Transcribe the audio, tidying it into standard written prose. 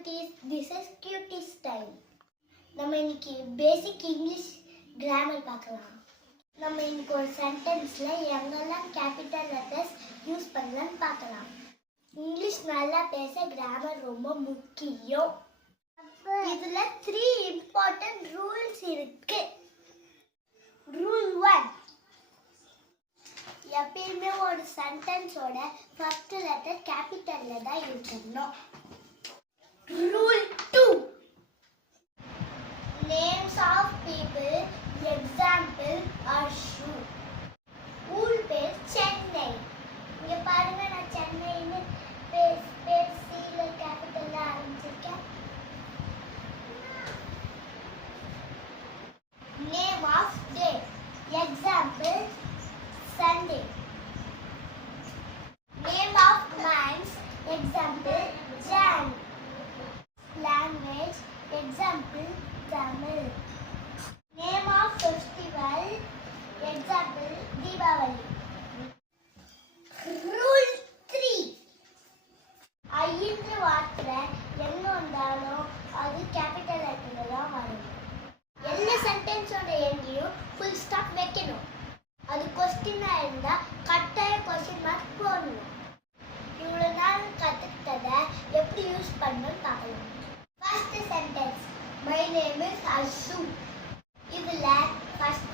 cuties, this is cutie style. நம்ம இன்னைக்கு பேசிக் English grammar பார்க்கலாம். நம்ம இன்னைக்கு ஒரு சென்டென்ஸ்ல எங்கெல்லாம் கேபிட்டல் லெட்டர்ஸ் யூஸ் பண்ணலாம்னு பார்க்கலாம். இங்கிலீஷ் நல்லா பேச கிராமர் ரொம்ப முக்கியம். இதுல 3 இம்பார்ட்டன்ட் ரூல்ஸ் இருக்கு. ரூல் 1, எப்பயுமே ஒரு சென்டென்ஸோட ஃபர்ஸ்ட் லெட்டர் கேபிட்டல்ல தான் இருக்கணும். Rule 2, names of people, example Ashu. ஊர் பேர் சென்னை. இங்க பாருங்க, நான் சென்னைன்னு பேர் சீல கேபிட்டல்ல ஆரம்பிச்சிருக்கேன். Name of day, example Sunday. Name of month, example Jan. Language, example Tamil. Name of festival, example Deepavali. Rule 3, ஐந்து வார்த்தை என்ன வந்தாலும் அது கேபிட்டல் லெட்டர்ல தான் வரும். எல்லா சென்டென்ஸோட எண்டையும் ஃபுல் ஸ்டாப் வைக்கணும். அது கொஸ்டினா இருந்தா கட்டாய கொஸ்டின் மார்க் போடணும். இவ்வளவு நாள் கத்துக்கிட்டதை எப்படி யூஸ் பண்ணணும்னு பார்க்கலாம். First sentence, my name is Ashu. இதுல ஃபர்ஸ்ட்